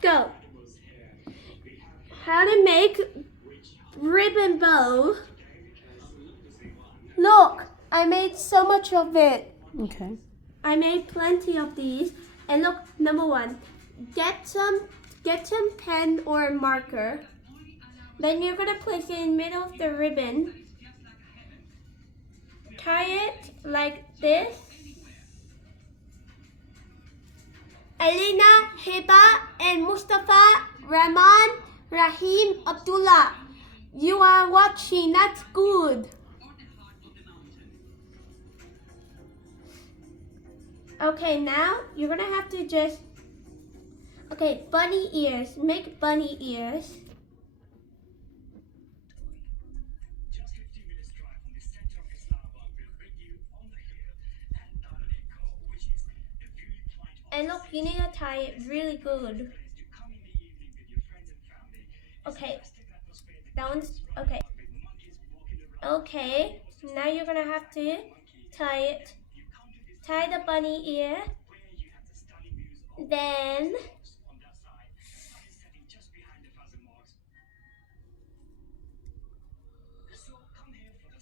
Go. How to make ribbon bow. Look, I made so much of it. Okay. I made plenty of these. And look, number one, get some pen or marker. Then you're gonna place it in the middle of the ribbon. Tie it like this. Elena, Heba, and Mustafa, Rahman, Rahim, Abdullah. You are watching, that's good. Okay, now you're gonna have to just, okay, bunny ears, make bunny ears. And look, you need to tie it really good. Okay, that one's, okay. Okay, now you're gonna have to tie it. Tie the bunny ear. Then,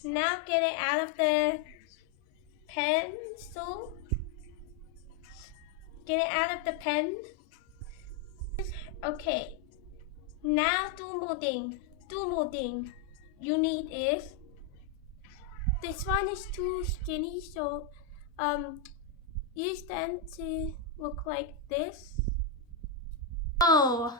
now get it out of the pencil. Get it out of the pen. Okay. Now two more thing. You need is, this one is too skinny, so use them to look like this. Oh.